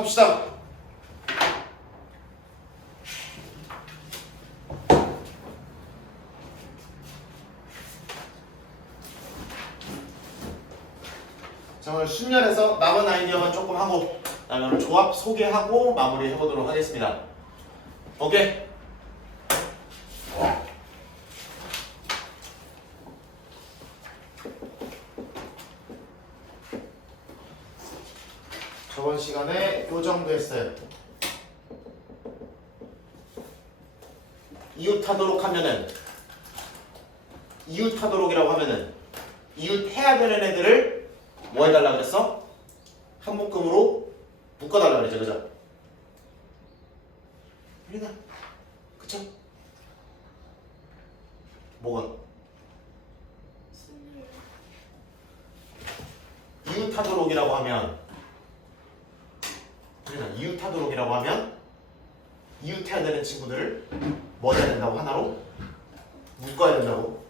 갑시다. 자, 오늘 순열에서 남은 아이디어만 조금 하고 그다음에 오늘 조합 소개하고 마무리 해보도록 하겠습니다. 오케이. 저번 시간에 요 정도 했어요. 이웃하도록 하면은 이웃하도록이라고 하면은 이웃해야 되는 애들을 뭐 해달라 그랬어? 한 묶음으로 묶어달라 그랬죠, 그죠? 그러나 그쵸? 뭐가? 이웃하도록이라고 하면 그러나 이웃하도록이라고 하면 이웃해야 되는 친구들을 뭐 해야 된다고? 하나로 묶어야 된다고.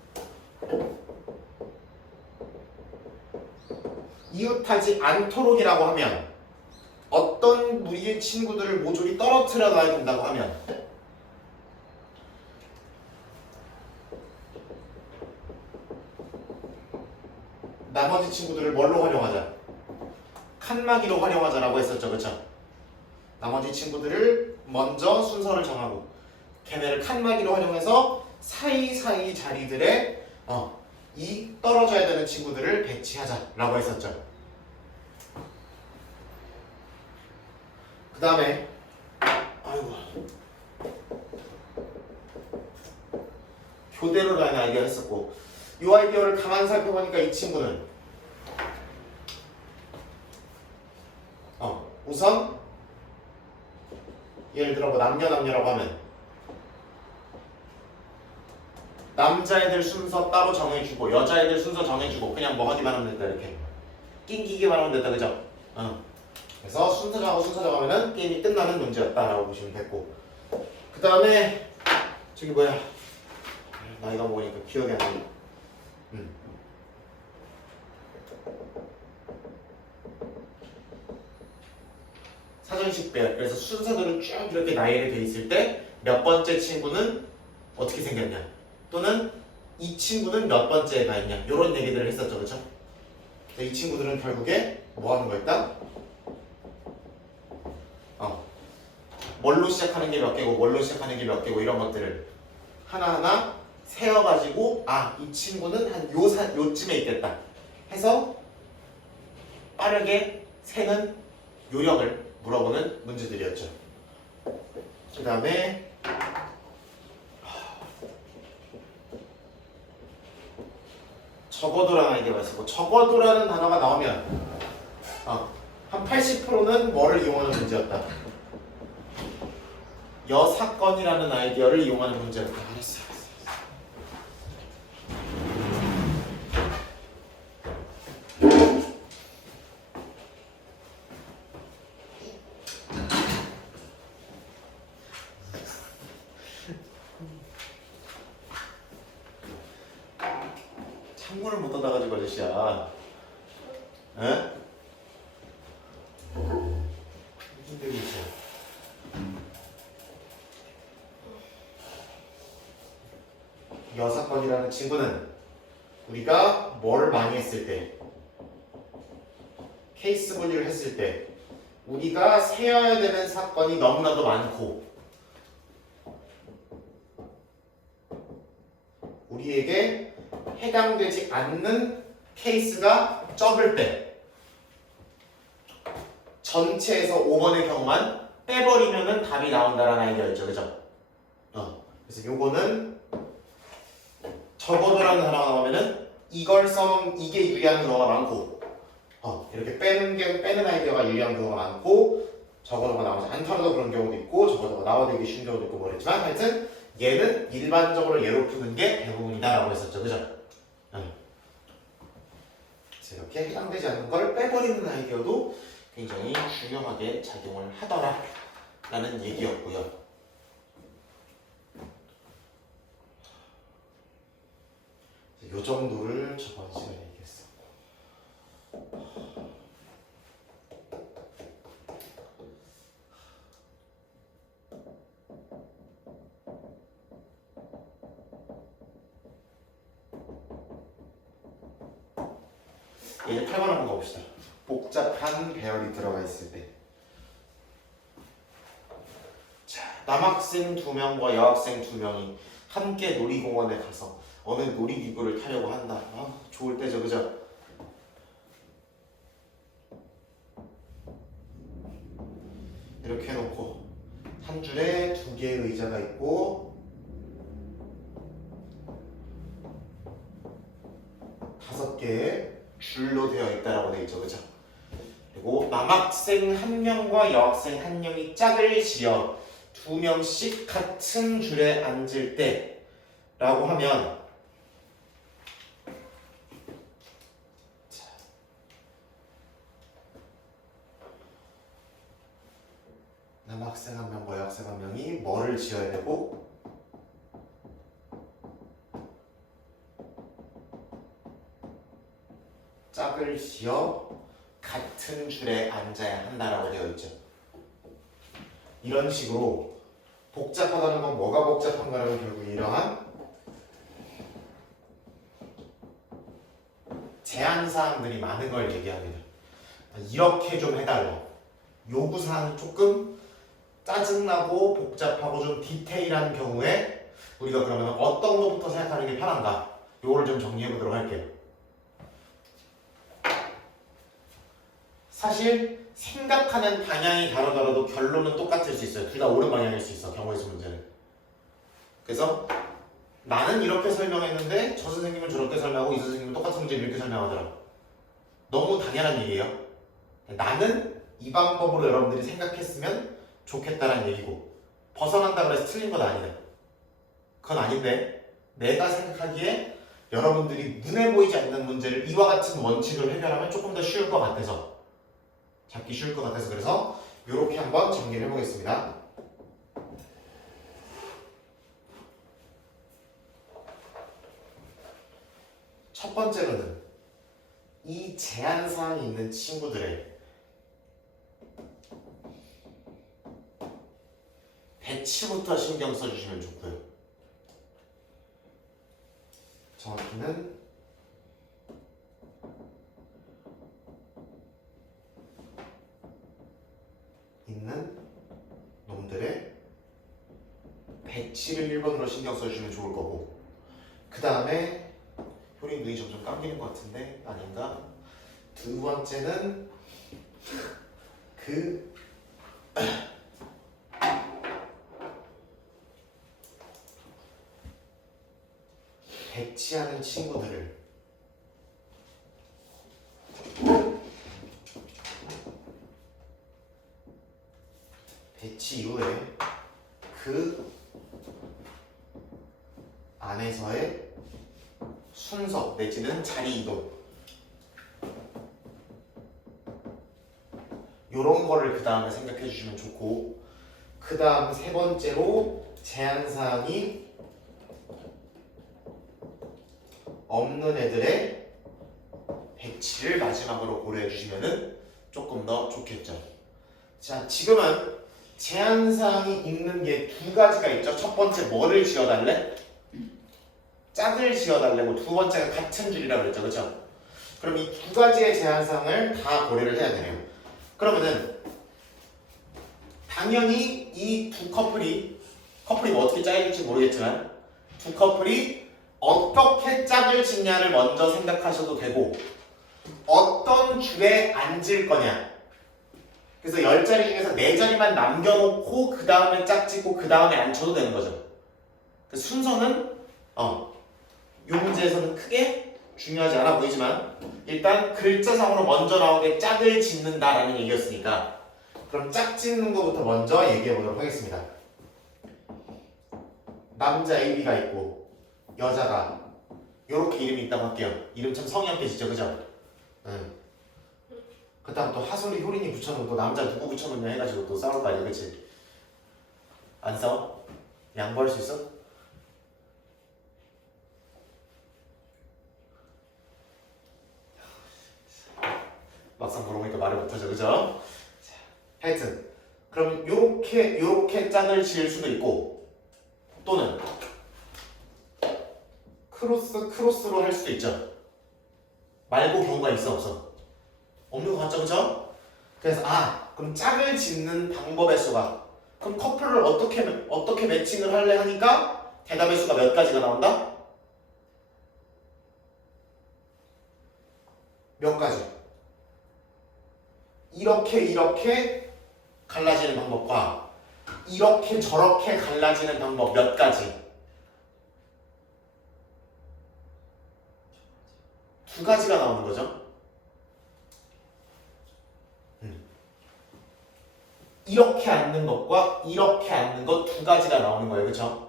이웃하지 않도록이라고 하면 어떤 무리의 친구들을 모조리 떨어뜨려 놔야 된다고 하면 나머지 친구들을 뭘로 활용하자? 칸막이로 활용하자라고 했었죠, 그쵸? 나머지 친구들을 먼저 순서를 정하고 걔네를 칸막이로 활용해서 사이사이 자리들에 이 떨어져야 되는 친구들을 배치하자라고 했었죠. 그 다음에 아이고 교대로라는 아이디어 했었고 이 아이디어를 가만 살펴보니까 이 친구는 우선 예를 들어 뭐 남녀라고 하면 남자애들 순서 따로 정해주고 여자애들 순서 정해주고 그냥 뭐 하기만 하면 된다 이렇게 낑기기만 하면 된다 그죠? 그래서 순서 정하면은 게임이 끝나는 문제였다라고 보시면 됐고 그 다음에 저기 뭐야 나이가 먹으니까 기억이 안 나네. 사전식별 그래서 순서대로 쭉 이렇게 나열이 돼 있을 때 몇 번째 친구는 어떻게 생겼냐 또는 이 친구는 몇 번째에 가 있냐 이런 얘기들을 했었죠, 그렇죠? 이 친구들은 결국에 뭐 하는 거였다? 뭘로 시작하는 게 몇 개고 뭘로 시작하는 게 몇 개고 이런 것들을 하나하나 세어가지고 이 친구는 한 요쯤에 있겠다 해서 빠르게 세는 요령을 물어보는 문제들이었죠. 그 다음에 적어도라는 아이디어가 있었고 적어도라는 단어가 나오면 한 80%는 뭐를 이용하는 문제였다. 여사건이라는 아이디어를 이용하는 문제였다. 알았어. 창문을 못 닫아가지고 아저씨야. 에? 무슨 일이 있어? 여사건이라는 친구는 우리가 뭘 많이 했을 때 케이스 분류를 했을 때 우리가 세어야 되는 사건이 너무나도 많고 우리에게 해당되지 않는 케이스가 적을 때 전체에서 5번의 경우만 빼버리면은 답이 나온다라는 아이디어였죠, 그죠? 그래서 요거는 적어도라는 단어가 나오면은 이걸 써놓으면 이게 유리한 경우가 많고 이렇게 빼는 아이디어가 유리한 경우가 많고 적어도가 나오지 않더라도 그런 경우도 있고 적어도가 나와되기 쉬운 경우도 있고 모르겠지만 하여튼 얘는 일반적으로 예로 푸는 게 대부분이다라고 했었죠, 그죠? 그래서 이렇게 해당되지 않는 걸 빼버리는 아이디어도 굉장히 중요하게 작용을 하더라 라는 얘기였고요. 요 정도를 저번 시간에 얘기했어. 이제 8번 한번 가봅시다. 복잡한 배열이 들어가 있을 때. 자, 남학생 2명과 여학생 2명이 함께 놀이공원에 가서 어느 놀이기구를 타려고 한다. 아, 좋을 때죠, 그죠? 이렇게 해놓고 한 줄에 2개의 의자가 있고 5개의 줄로 되어 있다라고 되어 있죠, 그죠? 그리고 남학생 1명과 여학생 1명이 짝을 지어 2명씩 같은 줄에 앉을 때라고 하면 남학생 1명과 여학생 1명이 뭐를 지어야 되고 짝을 지어 같은 줄에 앉아야 한다라고 되어 있죠. 이런 식으로 복잡하다는 건 뭐가 복잡한가라면 결국 이러한 제한사항들이 많은 걸 얘기합니다. 이렇게 좀 해달라. 요구사항이 조금 짜증나고 복잡하고 좀 디테일한 경우에 우리가 그러면 어떤 것부터 생각하는 게 편한가? 요거를 좀 정리해 보도록 할게요. 사실 생각하는 방향이 다르더라도 결론은 똑같을 수 있어요. 둘 다 옳은 방향일 수 있어, 경우의 수 문제는. 그래서 나는 이렇게 설명했는데 저 선생님은 저렇게 설명하고 이 선생님은 똑같은 문제를 이렇게 설명하더라. 너무 당연한 얘기예요. 나는 이 방법으로 여러분들이 생각했으면 좋겠다는 얘기고 벗어난다 그래서 틀린 건 아니다. 그건 아닌데 내가 생각하기에 여러분들이 눈에 보이지 않는 문제를 이와 같은 원칙으로 해결하면 조금 더 쉬울 것 같아서 잡기 쉬울 것 같아서 그래서 이렇게 한번 정리를 해보겠습니다. 첫 번째로는 이 제한사항이 있는 친구들의 배치부터 신경 써주시면 좋고요. 정확히는 있는 놈들의 배치를 1번으로 신경 써주시면 좋을 거고 그 다음에 효린 눈이 점점 감기는 것 같은데 아닌가? 두 번째는 그 배치하는 친구들을 배치 이후에 그 안에서의 순서 내지는 자리 이동 요런 거를 그 다음에 생각해 주시면 좋고 그 다음 세 번째로 제한사항이 없는 애들의 배치를 마지막으로 고려해 주시면 조금 더 좋겠죠. 자, 지금은 제한사항이 있는 게 두 가지가 있죠. 첫 번째 뭐를 지어달래? 짝을 지어달래고 두 번째가 같은 줄이라고 그랬죠. 그렇죠? 그럼 이 두 가지의 제한사항을 다 고려를 해야 되네요. 그러면은 당연히 이 두 커플이 뭐 어떻게 짜일지 모르겠지만 두 커플이 어떻게 짝을 짓냐를 먼저 생각하셔도 되고 어떤 줄에 앉을 거냐 그래서 10자리 중에서 4자리만 남겨놓고 그 다음에 짝 짓고 그 다음에 앉혀도 되는 거죠. 그 순서는 이 문제에서는 크게 중요하지 않아 보이지만 일단 글자상으로 먼저 나오게 짝을 짓는다라는 얘기였으니까 그럼 짝 짓는 것부터 먼저 얘기해 보도록 하겠습니다. 남자 AB가 있고 여자가 이렇게 이름이 있다고 할게요. 이름 참 성의 없게 짓죠, 그죠? 그 다음 또 하솔이 효린이 붙여놓고 또 남자 누구 붙여놓냐 해가지고 또 싸울 거 아니야, 그치? 안 싸워? 양보할 수 있어? 막상 물어보니까 말을 못하죠, 그죠? 하여튼 그럼 요렇게 짝을 지을 수도 있고 또는 크로스로 할 수도 있죠. 말고 경우가 있어 없어? 없는 거 같죠, 그죠? 그래서 그럼 짝을 짓는 방법의 수가 그럼 커플을 어떻게 매칭을 할래 하니까 대답의 수가 몇 가지가 나온다? 몇 가지? 이렇게 갈라지는 방법과 이렇게 저렇게 갈라지는 방법 몇 가지? 두 가지가 나오는 거죠. 이렇게 앉는 것과 이렇게 앉는 것 두 가지가 나오는 거예요. 그쵸?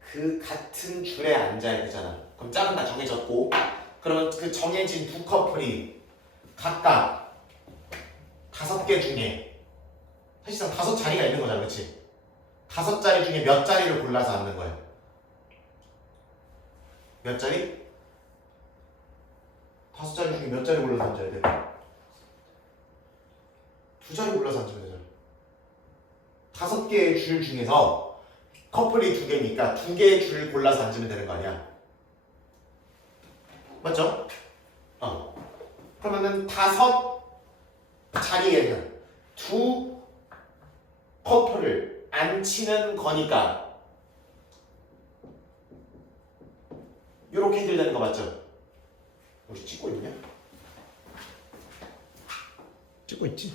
그 같은 줄에 앉아야 되잖아. 그럼 짝은 다 정해졌고 그러면 그 정해진 두 커플이 각각 5개 중에 사실상 5자리가 있는 거잖아. 그치? 5자리 중에 몇 자리를 골라서 앉는 거야? 몇 자리? 5자리 중에 몇 자리 골라서 앉아야 돼? 2자리 골라서 앉으면 되잖아. 5개의 줄 중에서 커플이 2개니까 2개의 줄 골라서 앉으면 되는 거 아니야? 맞죠? 그러면은 5자리에는 2 커플을 앉히는 거니까 이렇게 해결되는 거 맞죠? 혹시 찍고 있냐? 찍고 있지?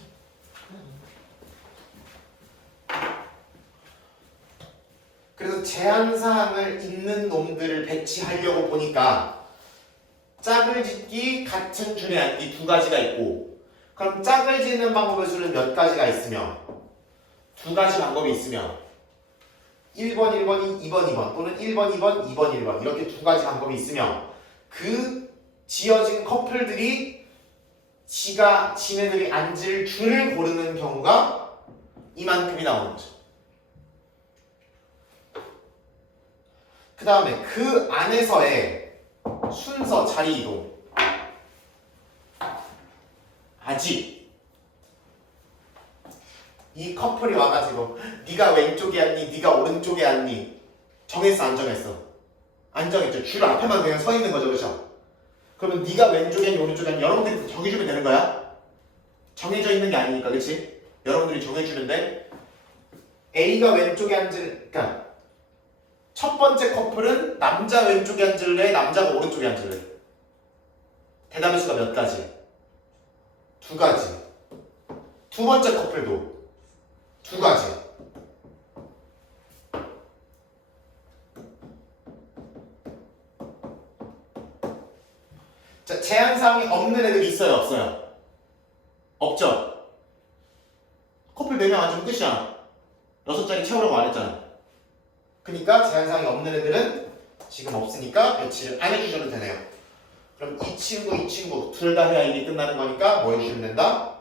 그래서 제한사항을 있는 놈들을 배치하려고 보니까 짝을 짓기, 같은 줄에 앉기 두 가지가 있고 그럼 짝을 짓는 방법의 수는 몇 가지가 있으며 두 가지 방법이 있으며 1번, 1번이 2번, 2번 또는 1번, 2번, 2번, 1번 이렇게 두 가지 방법이 있으며 그 지어진 커플들이 지네들이 앉을 줄을 고르는 경우가 이만큼이 나오는 거죠. 그 다음에 그 안에서의 순서 자리 이동 아직 이 커플이 와가지고 네가 왼쪽에 앉니 네가 오른쪽에 앉니 정했어 안 정했어? 안 정했죠. 줄 앞에만 그냥 서 있는 거죠. 그렇죠? 그러면 네가 왼쪽에 앉니 오른쪽에 앉니 여러분들이 정해주면 되는 거야. 정해져 있는 게 아니니까 그렇지? 여러분들이 정해주는데 A가 왼쪽에 그러니까 첫 번째 커플은 남자 왼쪽에 앉을래? 남자가 오른쪽에 앉을래? 대답의 수가 몇 가지? 2가지. 두 번째 커플도 2가지. 자, 제한사항이 없는 애들이 있어요? 없어요? 없죠? 커플 4명 앉으면 끝이야. 6자리 채우라고 안 했잖아. 그러니까 제한사항이 없는 애들은 지금 없으니까 배치를 안 해주셔도 되네요. 그럼 이 친구 둘 다 해야 이게 끝나는 거니까 뭐 해주시면 된다?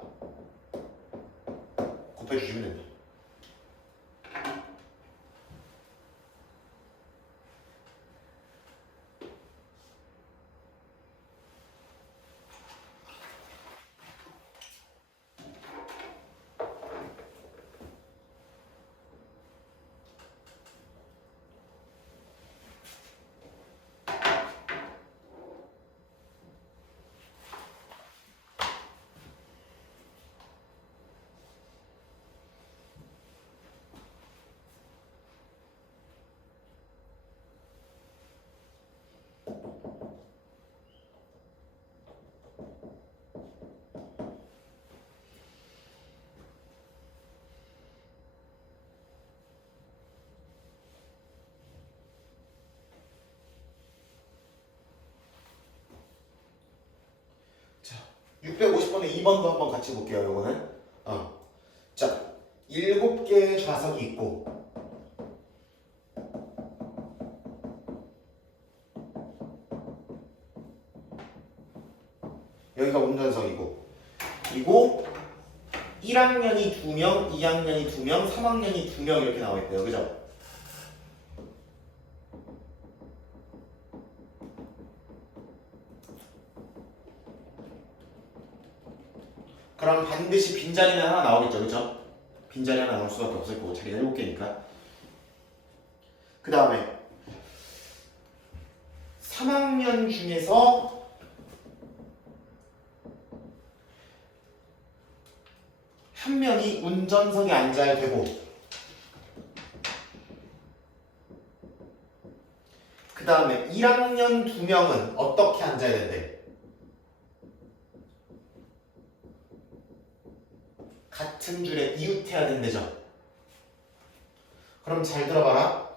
곱해주시면 된다. 자, 650번에 2번도 한번 같이 볼게요. 요거는 자, 7개의 좌석이 있고 여기가 운전석이고 그리고 1학년이 2명, 2학년이 2명, 3학년이 2명 이렇게 나와 있대요. 그죠? 그럼 반드시 빈자리는 하나 나오겠죠. 그죠? 빈자리 하나 나올 수밖에 없을 거고 자리가 7개니까. 그 다음에 3학년 중에서 한 명이 운전석에 앉아야 되고 그 다음에 1학년 2명은 어떻게 앉아야 된대? 같은 줄에 이웃해야 된대죠. 그럼 잘 들어봐라.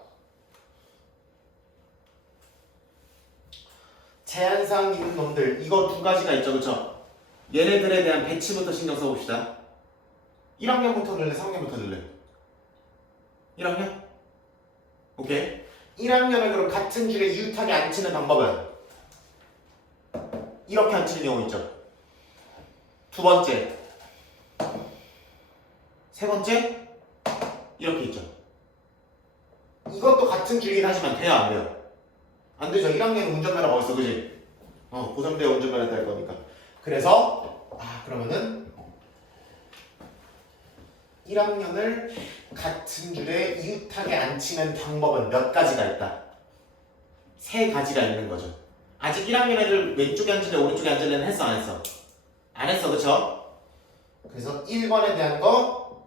제한사항 있는 놈들 이거 두 가지가 있죠. 그쵸? 얘네들에 대한 배치부터 신경 써봅시다. 1학년부터 넣을래? 3학년부터 넣을래? 1학년? 오케이. 1학년을 그럼 같은 줄에 이웃하게 앉히는 방법은 이렇게 앉히는 경우 있죠. 두 번째, 세 번째 이렇게 있죠. 이것도 같은 줄이긴 하지만 돼요, 안 돼요? 안 되죠. 1학년 운전면허가 어딨어, 그지? 고3 때 운전면허 딸 거니까. 그래서 그러면은 1학년을 같은 줄에 이웃하게 앉히는 방법은 몇 가지가 있다. 세 가지가 있는 거죠. 아직 1학년 애들 왼쪽에 앉을래 오른쪽에 앉을래는 했어 안 했어? 안 했어, 그쵸? 그래서 1번에 대한 거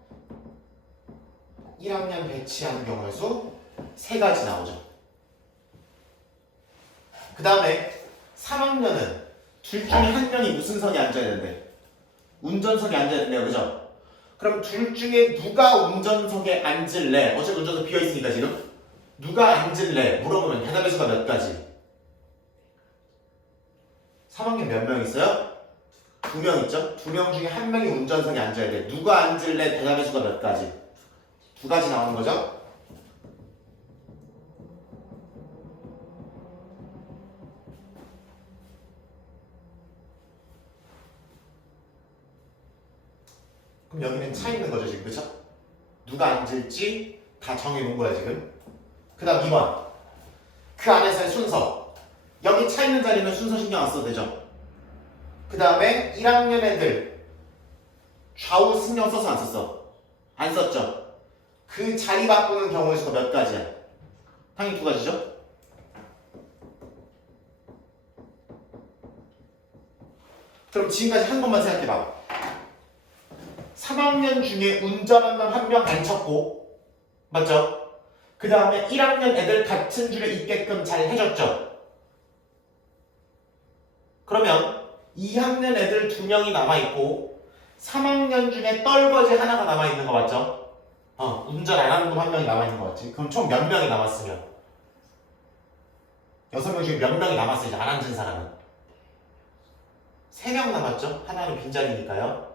1학년 배치하는 경우의 수 세 가지 나오죠. 그 다음에 3학년은 둘 중에 한 명이 무슨 석에 앉아야 된대? 운전석에 앉아야 된대요, 그죠? 그럼 둘 중에 누가 운전석에 앉을래? 어차피 운전석 비어있으니까 지금 누가 앉을래? 물어보면 대답의 수가 몇 가지? 3학년 몇 명 있어요? 2명 있죠? 2명 중에 한 명이 운전석에 앉아야 돼. 누가 앉을래? 대답의 수가 몇 가지? 두 가지 나오는 거죠? 그럼 여기는 차 있는 거죠, 지금. 그쵸? 누가 앉을지 다 정해놓은 거야, 지금. 그 다음 2번. 그 안에서의 순서. 여기 차 있는 자리는 순서 신경 안 써도 되죠? 그 다음에 1학년 애들 좌우 신경 써서 안 썼어? 안 썼죠? 그 자리 바꾸는 경우의 수가 몇 가지야? 당연히 두 가지죠? 그럼 지금까지 한 것만 생각해봐. 3학년 중에 운전하는 한 명 앉혔고, 맞죠? 그 다음에 1학년 애들 같은 줄에 있게끔 잘 해줬죠? 그러면 2학년 애들 2명이 남아있고 3학년 중에 떨거지 하나가 남아있는 거 맞죠? 운전 안 하는 놈 한 명이 남아있는 거 맞지? 그럼 총 몇 명이 남았으면? 6명 중에 몇 명이 남았어요, 이제 안 앉은 사람은? 3명 남았죠? 하나는 빈자리니까요.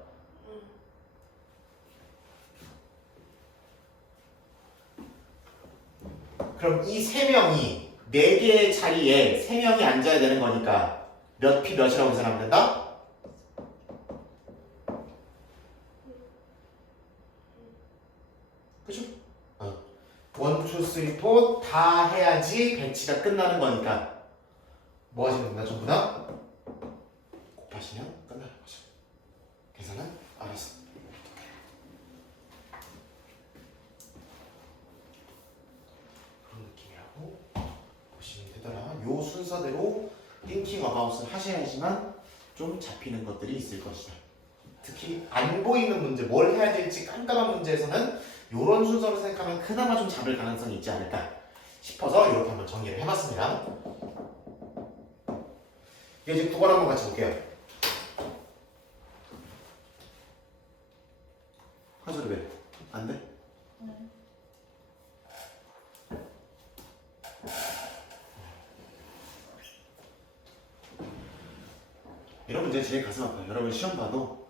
그럼 이 3명이 4개의 자리에 3명이 앉아야 되는 거니까 몇 피 몇이라고 계산하면 된다? 그죠? 1, 2, 3, 4 다 해야지 배치가 끝나는 거니까 뭐 하시면 된다? 전부 다 곱하시면 끝나는 거죠. 계산은 알았어. 그런 느낌이라고 보시면 되더라. 요 순서대로 thinking about을 하셔야지만 좀 잡히는 것들이 있을 것이다. 특히 안 보이는 문제, 뭘 해야 될지 깜깜한 문제에서는 이런 순서로 생각하면 그나마 좀 잡을 가능성이 있지 않을까 싶어서 이렇게 한번 정리를 해봤습니다. 이제 9번 한번 같이 볼게요. 한소리 왜? 안 돼? 이런 문제 제일 가슴 아파요. 여러분 시험 봐도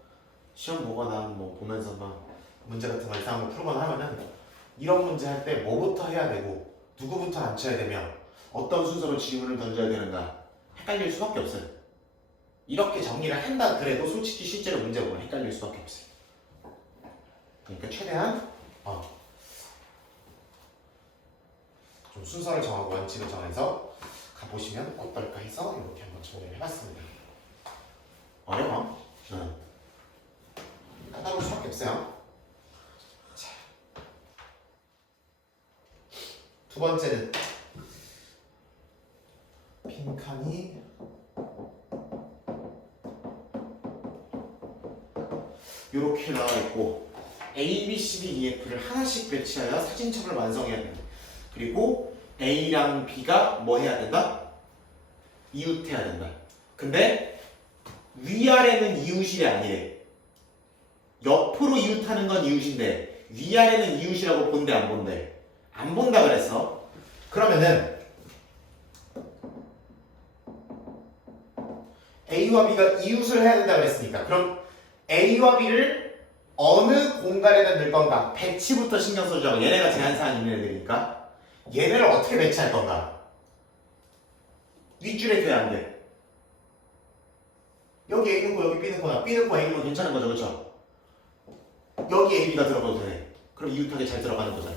시험 보거나 뭐 보면서 막 문제 같은 거 이상한 거 풀거나 하면은 이런 문제 할 때 뭐부터 해야 되고 누구부터 앉혀야 되며 어떤 순서로 질문을 던져야 되는가 헷갈릴 수밖에 없어요. 이렇게 정리를 한다 그래도 솔직히 실제로 문제 보면 헷갈릴 수밖에 없어요. 그러니까 최대한 좀 순서를 정하고 원칙을 정해서 가보시면 어떨까 해서 이렇게 한번 정리를 해봤습니다. 어려워? 까다로울 수밖에 없어요. 자. 두 번째는 빈칸이 이렇게 나와 있고 A, B, C, D, E, F를 하나씩 배치하여 사진첩을 완성해야 된다. 그리고 A랑 B가 뭐 해야 된다? 이웃해야 된다. 근데 위아래는 이웃이 아니래. 옆으로 이웃하는 건 이웃인데 위아래는 이웃이라고 본대 안 본대? 안 본다 그랬어. 그러면은 A와 B가 이웃을 해야 된다 그랬으니까 그럼 A와 B를 어느 공간에다 넣을 건가? 배치부터 신경 써주자고. 얘네가 제한사항 있는 애들이니까 얘네를 어떻게 배치할 건가? 윗줄에 둬야 안 돼. 여기 A 넣고 여기 B 넣거나 B 넣고 A 넣으면 괜찮은 거죠, 그렇죠? 여기 A, B가 들어가도 돼. 그럼 이웃하게 잘 들어가는 거잖아.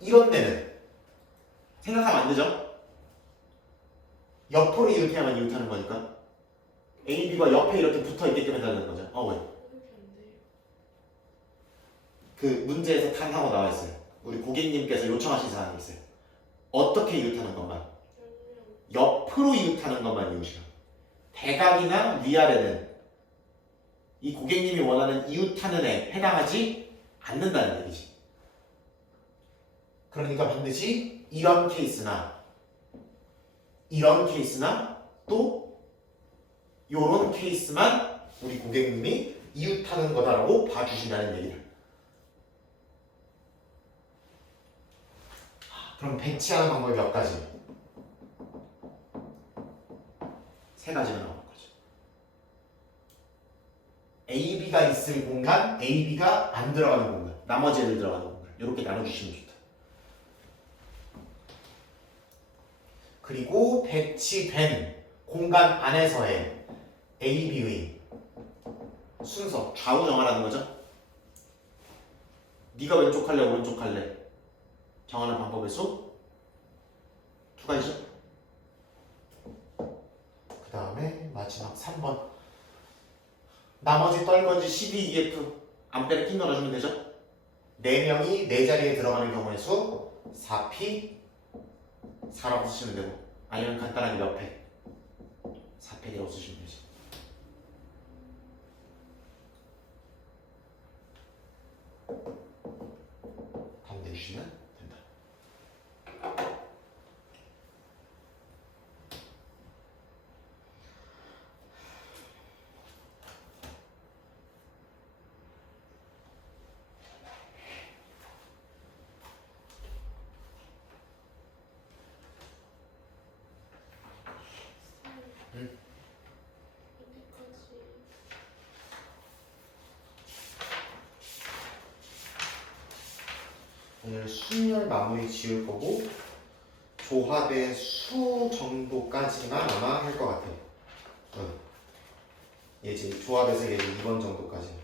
이런 데는 생각하면 안 되죠? 옆으로 이웃해야만 이웃하는 거니까 A, B가 옆에 이렇게 붙어 있게끔 해달라는 거죠. 왜? 그 문제에서 단하고 나와 있어요. 우리 고객님께서 요청하신 사항이 있어요. 어떻게 이웃하는 것만? 옆으로 이웃하는 것만 이웃이야. 대각이나 위아래는 이 고객님이 원하는 이웃하는 애 해당하지 않는다는 얘기지. 그러니까 반드시 이런 케이스나 또 요런 케이스만 우리 고객님이 이웃하는 거다라고 봐주신다는 얘기다. 그럼 배치하는 방법이 몇 가지? 세 가지가 나오는 거죠. A, B가 있을 공간, A, B가 안 들어가는 공간, 나머지 애들 들어가는 공간 이렇게 나눠주시면 좋다. 그리고 배치된 공간 안에서의 A, B의 순서, 좌우 정하라는 거죠. 네가 왼쪽 할래, 오른쪽 할래 정하는 방법의 수 두 가지죠. 그 다음에 마지막 3번 나머지 떨건지 12, EF 암페를 낀 넣어주면 되죠. 4명이 4자리에 들어가는 경우의 수 4P 4라고 쓰시면 되고 아니면 간단하게 몇 팩 4팩이라고 쓰시면 되지. 가운데 주시면 된다. 오늘 순열 마무리 지을 거고 조합의 수 정도까지만 아마 할 것 같아요. 예지 조합에서 예지 2번 정도까지.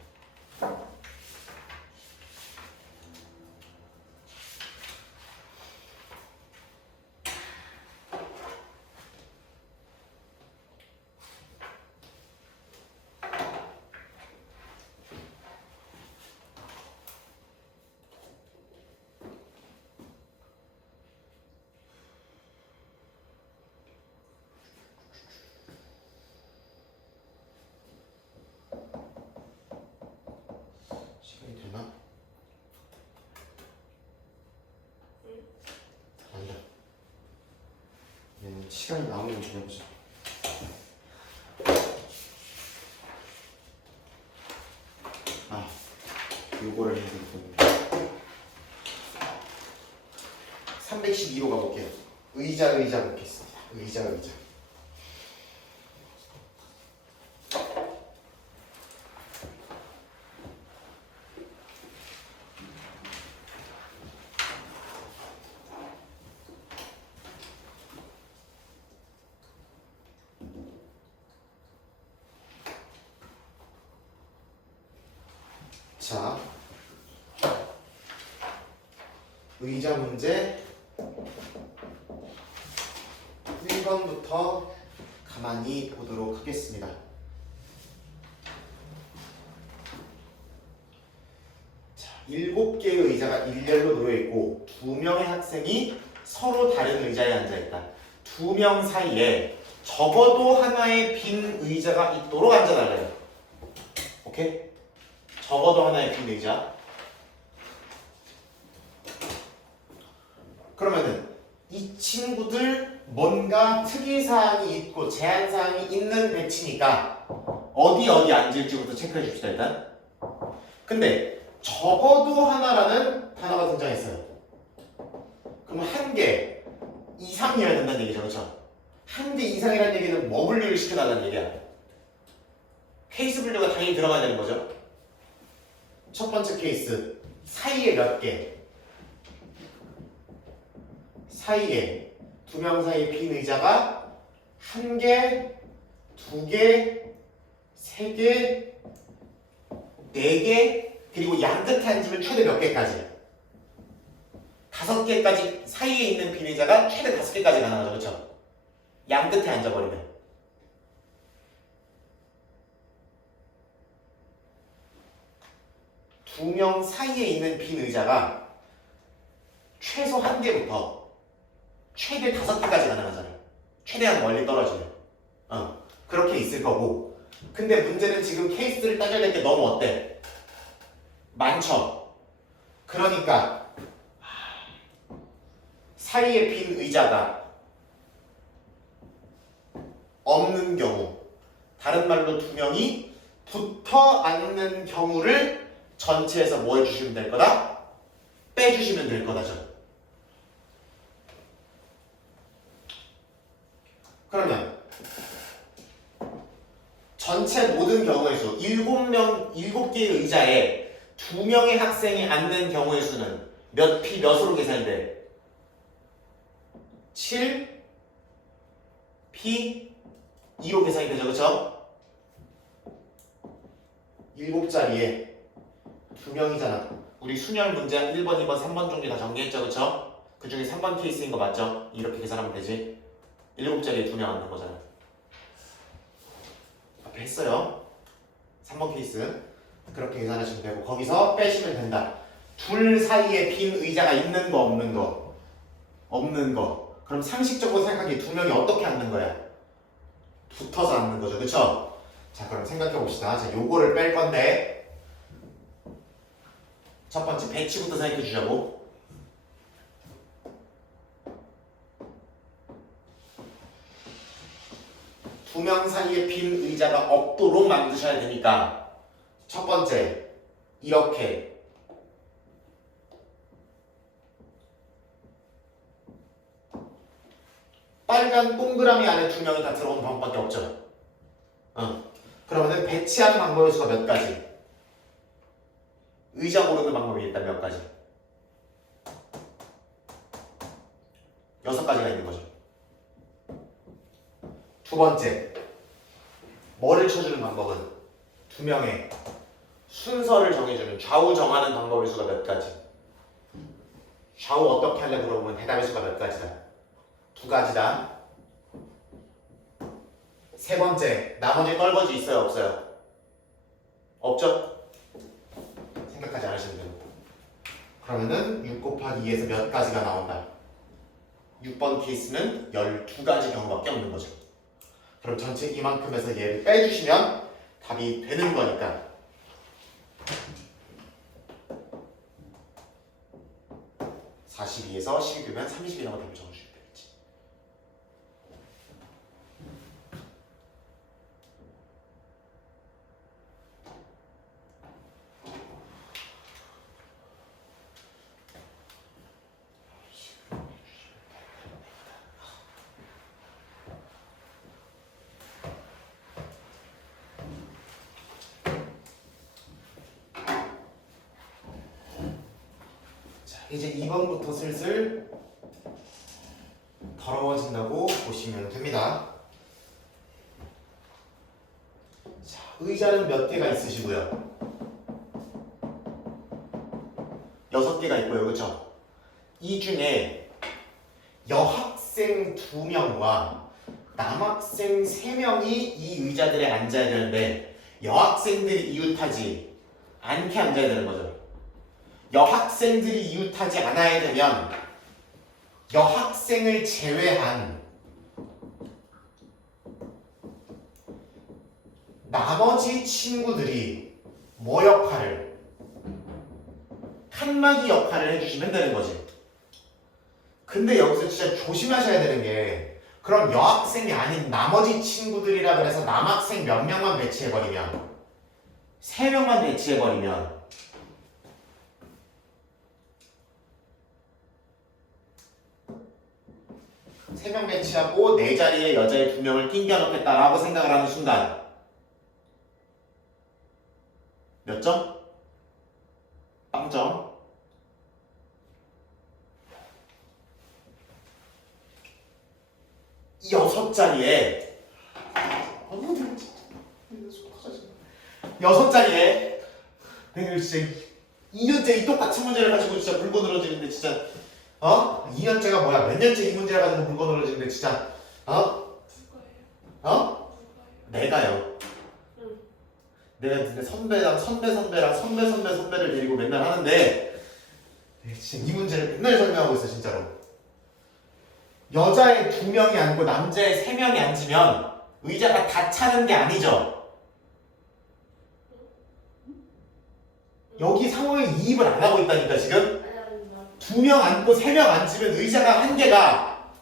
시간이 되나? 아니다. 시간이 나오면 좀 해보자. 요거를 해야 되거든요. 312로 가볼게요. 의자 놓겠습니다. 의자. 자, 의자 문제 1번부터 가만히 보도록 하겠습니다. 자, 7개의 의자가 일렬로 놓여 있고 2명의 학생이 서로 다른 의자에 앉아 있다. 2명 사이에 적어도 하나의 빈 의자가 있도록 앉아달래요. 오케이? 적어도 하나의 빈 의자. 그러면은 이 친구들 뭔가 특이사항이 있고 제한사항이 있는 배치니까 어디 앉을지부터 체크해 줍시다 일단. 근데 적어도 하나라는 단어가 등장했어요. 그럼 한 개 이상이어야 된다는 얘기죠. 그렇죠? 한 개 이상이라는 얘기는 뭐 분류를 시켜달라는 얘기야? 케이스 분류가 당연히 들어가야 되는 거죠. 첫 번째 케이스 사이에 몇 개? 사이에 2명 사이에 빈 의자가 1개, 2개, 3개, 4개, 그리고 양 끝에 앉으면 최대 몇 개까지? 5개까지 사이에 있는 빈 의자가 최대 5개까지 가능하죠. 그렇죠? 양 끝에 앉아버리면. 두 명 사이에 있는 빈 의자가 최소 1개부터 최대 5개까지 가능하잖아요. 최대한 멀리 떨어지면. 그렇게 있을 거고. 근데 문제는 지금 케이스를 따져야 될 게 너무 어때? 많죠? 그러니까 사이에 빈 의자가 없는 경우, 다른 말로 2명이 붙어 앉는 경우를 전체에서 뭐 해주시면 될 거다? 빼주시면 될 거다죠. 그러면 전체 모든 경우의 수 7개의 의자에 2명의 학생이 앉는 경우의 수는 몇으로 계산이 돼? 7 P 2로 계산이 되죠. 그쵸? 7자리에 2명이잖아. 우리 순열 문제 1번, 2번, 3번 종류 다 전개했죠. 그쵸? 그 중에 3번 케이스인 거 맞죠? 이렇게 계산하면 되지. 7자리에 2명 앉는 거잖아. 앞에 했어요. 3번 케이스. 그렇게 계산하시면 되고 거기서 빼시면 된다. 둘 사이에 빈 의자가 있는 거 없는 거? 없는 거. 그럼 상식적으로 생각하기에 2명이 어떻게 앉는 거야? 붙어서 앉는 거죠. 그쵸? 자 그럼 생각해 봅시다. 자 요거를 뺄 건데 첫 번째 배치부터 생각해 주자고. 두 명 사이에 빈 의자가 없도록 만드셔야 되니까 첫 번째 이렇게 빨간 동그라미 안에 2명이 다 들어오는 방법밖에 없죠. 그러면은 배치하는 방법의 수가 몇 가지? 의자 고르는 방법이 일단 몇 가지? 6가지가 있는 거죠. 두 번째, 뭐를 쳐주는 방법은 2명의 순서를 정해주는 좌우 정하는 방법의 수가 몇 가지? 좌우 어떻게 할래 물어보면 대답의 수가 몇 가지다? 2가지다. 세 번째, 나머지 떨거지 있어요? 없어요? 없죠? 생각하지 않으시면 됩니다. 그러면은 6 곱하기 2에서 몇 가지가 나온다? 6번 케이스는 12가지 경우밖에 없는 거죠. 그럼 전체 이만큼에서 얘를 빼주시면 답이 되는 거니까 (42) 42에서 12면 30이라고 답을 적어주시면 되겠지. 이제 2번부터 슬슬 더러워진다고 보시면 됩니다. 자, 의자는 몇 개가 있으시고요? 6개가 있고요. 그렇죠? 이 중에 여학생 2명과 남학생 3명이 이 의자들에 앉아야 되는데 여학생들이 이웃하지 않게 앉아야 되는 거죠. 여학생들이 이웃하지 않아야 되면 여학생을 제외한 나머지 친구들이 뭐 역할을? 칸막이 역할을 해주시면 되는 거지. 근데 여기서 진짜 조심하셔야 되는 게 그럼 여학생이 아닌 나머지 친구들이라 그래서 남학생 몇 명만 배치해버리면 3명만 배치해버리면 세 명 배치하고 내 자리에 여자애 2명을 낑겨 넣겠다라고 생각을 하는 순간 몇 점? 빵점. 이 6자리에 6자리에 내가 진짜 2년째 이 똑같은 문제를 가지고 진짜 물고 늘어지는데 진짜 2년째가 뭐야? 몇 년째 이 문제를 가지고 물고 늘어지는데 진짜 내가요. 내가 근데 선배를 데리고 맨날 하는데 지금 이 문제를 맨날 설명하고 있어 진짜로. 여자애 2명이 앉고 남자애 3명이 앉으면 의자가 다 차는 게 아니죠. 여기 상호에 이입을 안 하고 있다니까 지금. 2명 앉고 3명 앉으면 의자가 한 개가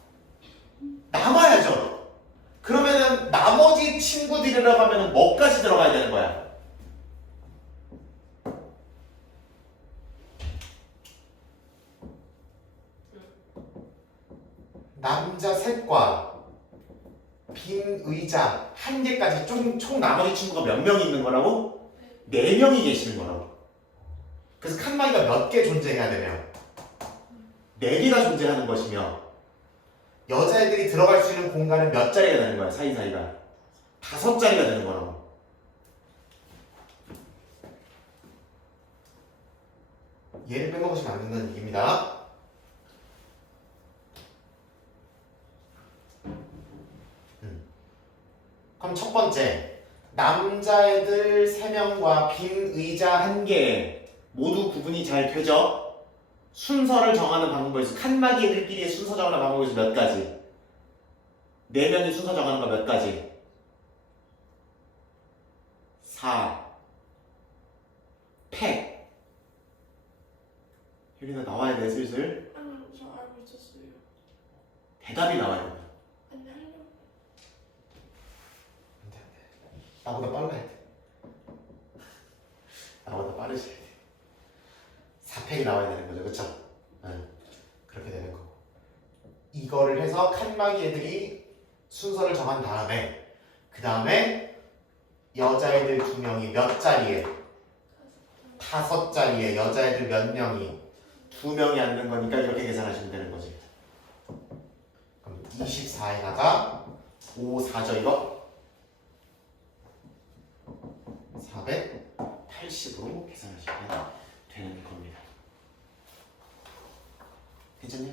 남아야죠. 그러면은 나머지 친구들이라고 하면은 뭐까지 들어가야 되는 거야? 남자 셋과 빈 의자 한 개까지 총 나머지 친구가 몇 명이 있는 거라고? 4명이 계시는 거라고. 그래서 칸막이가 몇 개 존재해야 되면 4개가 존재하는 것이며 여자애들이 들어갈 수 있는 공간은 몇 자리가 되는 거야? 사이사이가 5자리가 되는 거라고. 얘를 빼먹으시면 안 된다는 얘기입니다. 그럼 첫 번째, 남자애들 3명과 빈 의자 1개에 모두 구분이 잘 되죠? 순서를 정하는 방법에서 칸막이 애들끼리의 순서 정하는 방법에서 몇 가지? 4명이 순서 정하는 거 몇 가지? 4 팩. 혜린아 나와야 돼 슬슬. 아니요, 저 알고 있었어요. 대답이 나와야 돼. 아니, 하려고. 나보다 빨라야 돼. 나보다 빠르셔야 돼. 4팩이 나와야 되는 거죠, 그쵸? 응. 그렇게 되는 거고. 이거를 해서 칸막이 애들이 순서를 정한 다음에 그 다음에 여자애들 2명이 몇 자리에? 5자리에 여자애들 몇 명이? 2명이 앉는 거니까 이렇게 계산하시면 되는 거지. 그럼 24에다가 5, 4죠 이거? 480으로 계산하시면 되는 겁니다. 괜찮냐?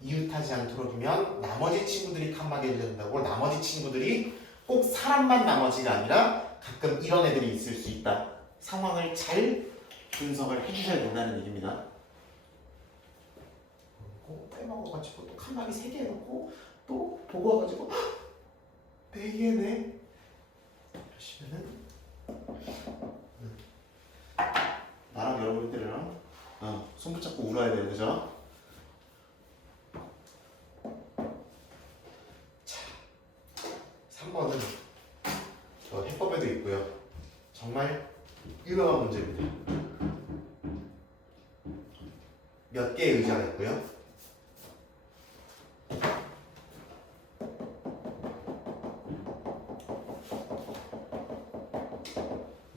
이웃하지 않도록이면 나머지 친구들이 칸막이를 된다고. 나머지 친구들이 꼭 사람만 나머지가 아니라 가끔 이런 애들이 있을 수 있다. 상황을 잘 분석을 해주셔야 된다는 얘기입니다. 빼먹어가지고 또 칸막이 3개 해놓고 또 보고 와가지고 4개네 이러시면은 나랑 여러분들이랑 손 붙잡고 울어야 돼요, 그죠? 자, 3번은 저 해법에도 있고요. 정말 유명한 문제입니다. 몇 개의 의자가 있고요.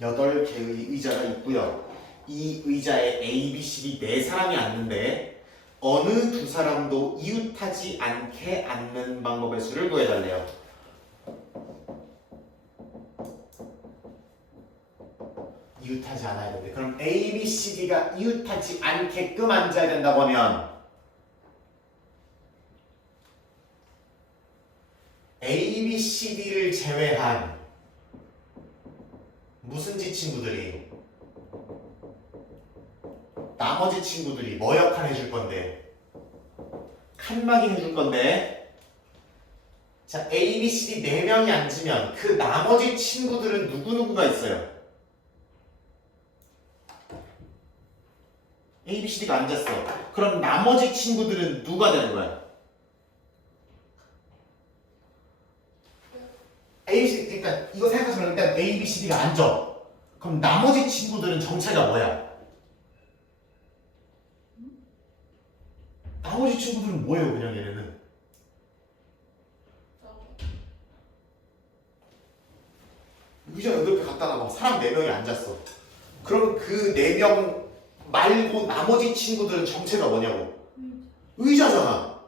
여덟 개의 의자가 있고요. 이 의자에 A, B, C, D 4사람이 앉는데 어느 2사람도 이웃하지 않게 앉는 방법의 수를 구해달래요. 이웃하지 않아야 되는데 그럼 A, B, C, D가 이웃하지 않게끔 앉아야 된다고 하면 A, B, C, D를 제외한 무슨 지 친구들이 나머지 친구들이 뭐 역할 해줄 건데 칸막이 해줄 건데 자 A, B, C, D 4명이 앉으면 그 나머지 친구들은 누구누구가 있어요? A, B, C, D가 앉았어. 그럼 나머지 친구들은 누가 되는 거야? A, B, C, D, 그러니까 이거 생각하시면 일단 A, B, C, D가 앉아. 그럼 나머지 친구들은 정체가 뭐야? 나머지 친구들은 뭐예요, 그냥 얘네는? 의자 8개 갖다 놔봐. 사람 4명이 앉았어. 그럼 그 4명 말고 나머지 친구들은 정체가 뭐냐고? 의자잖아.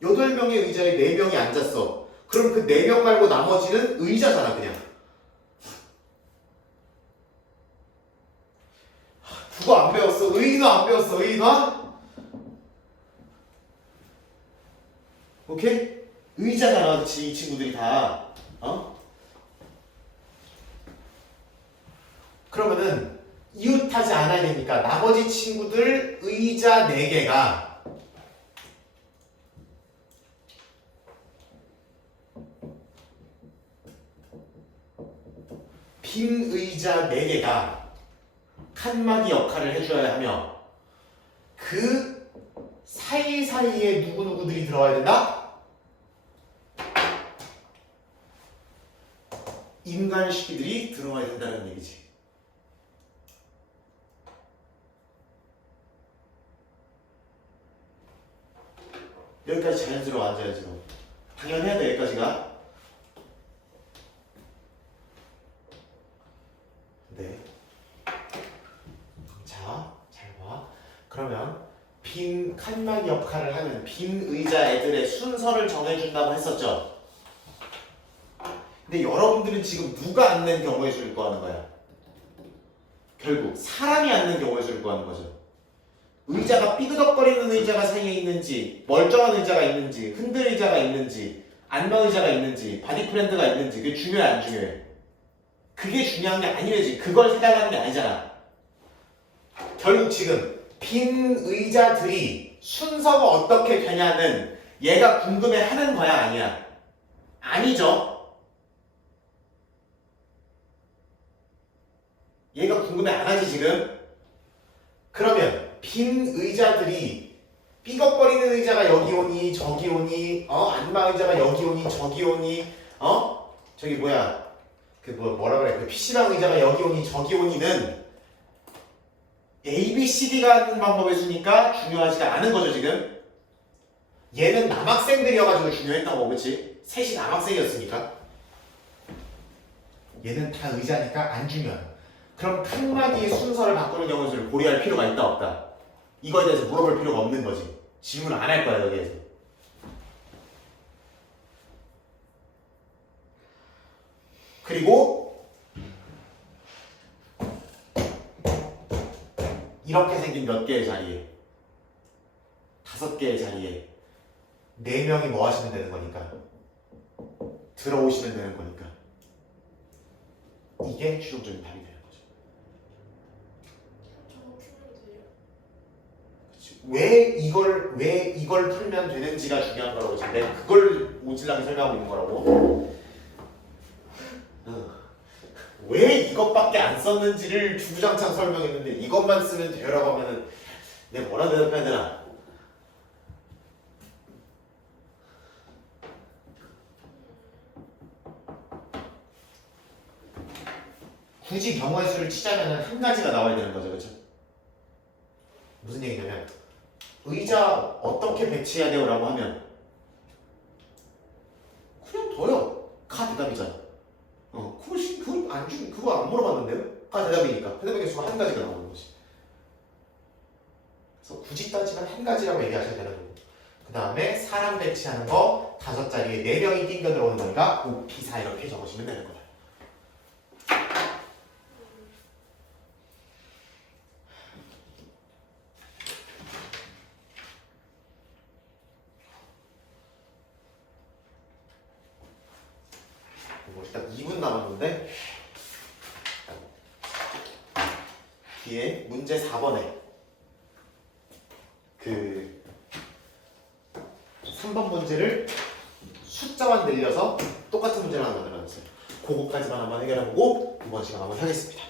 8명의 의자에 4명이 앉았어. 그럼 그 4명 말고 나머지는 의자잖아, 그냥. 국어 안 배웠어? 의인어 안 배웠어? 의인어? 오케이? 의자잖아, 그치? 이 친구들이 다. 어? 그러면은 이웃하지 않아야 되니까 나머지 친구들 의자 4개가 빈 의자 4개가 칸막이 역할을 해줘야 하며 그 사이사이에 누구누구들이 들어와야 된다? 인간시키들이 들어와야 된다는 얘기지. 여기까지 자연스러워 앉아야지. 당연해야 돼, 여기까지가. 네. 자, 잘 봐. 그러면 빈 칸막이 역할을 하는 빈 의자 애들의 순서를 정해준다고 했었죠. 근데 여러분들은 지금 누가 앉는 경우의 수를 구하는 거야? 결국 사람이 앉는 경우의 수를 구하는 거죠. 의자가 삐그덕거리는 의자가 사이에 있는지, 멀쩡한 의자가 있는지, 흔들 의자가 있는지, 안마 의자가 있는지, 바디 프렌드가 있는지 그게 중요해 안 중요해? 그게 중요한 게 아니래지. 그걸 해달라는 게 아니잖아. 결국 지금 빈 의자들이 순서가 어떻게 되냐는 얘가 궁금해하는 거야 아니야? 아니죠. 얘가 궁금해 안 하지 지금? 그러면 빈 의자들이 삐걱거리는 의자가 여기 오니 저기 오니 안마 의자가 여기 오니 저기 오니 저기 뭐야 뭐라 그래 그 PC방 의자가 여기 오니 저기 오니는 A, B, C, D가 하는 방법의 수니까 중요하지가 않은 거죠 지금. 얘는 남학생들이어가지고 중요했던 거고 그치? 셋이 남학생이었으니까 얘는 다 의자니까 안 중요해. 그럼 칸막이의 순서를 바꾸는 경우의 수를 고려할 필요가 있다 없다? 이거에 대해서 물어볼 필요가 없는 거지. 질문을 안 할 거야 여기에서. 그리고 이렇게 생긴 몇 개의 자리에 5개의 자리에 4명이 뭐 하시면 되는 거니까 들어오시면 되는 거니까 이게 최종적인 답이 되는 거죠. 저거 풀면 돼요? 왜 이걸 풀면 되는지가 중요한 거라고 지금 내가 그걸 오질나게 설명하고 있는 거라고. 왜 이것밖에 안 썼는지를 주구장창 설명했는데 이것만 쓰면 돼요라고 하면은 내가 뭐라 대답해야 되나? 굳이 경우의 수를 치자면은 한 가지가 나와야 되는 거죠, 그렇죠? 무슨 얘기냐면 의자 어떻게 배치해야 돼요라고 하면 그냥 둬요. 가 대답이잖아. 그거 안 물어봤는데요? 가 대답이니까 대답의 개수가 한 가지가 나오는 거지. 그래서 굳이 따지면 한 가지라고 얘기하셔야 되는 거고 그 다음에 사람 배치하는 거 5자리에 4명이 띵겨 들어오는 거니까 오피사 이렇게 적으시면 되는 거다. 일단 2분 남았는데 뒤에 문제 4번에 그 3번 문제를 숫자만 늘려서 똑같은 문제를 하나 만들어놨어요. 그거까지만 한번 해결해보고 이번 시간 한번 하겠습니다.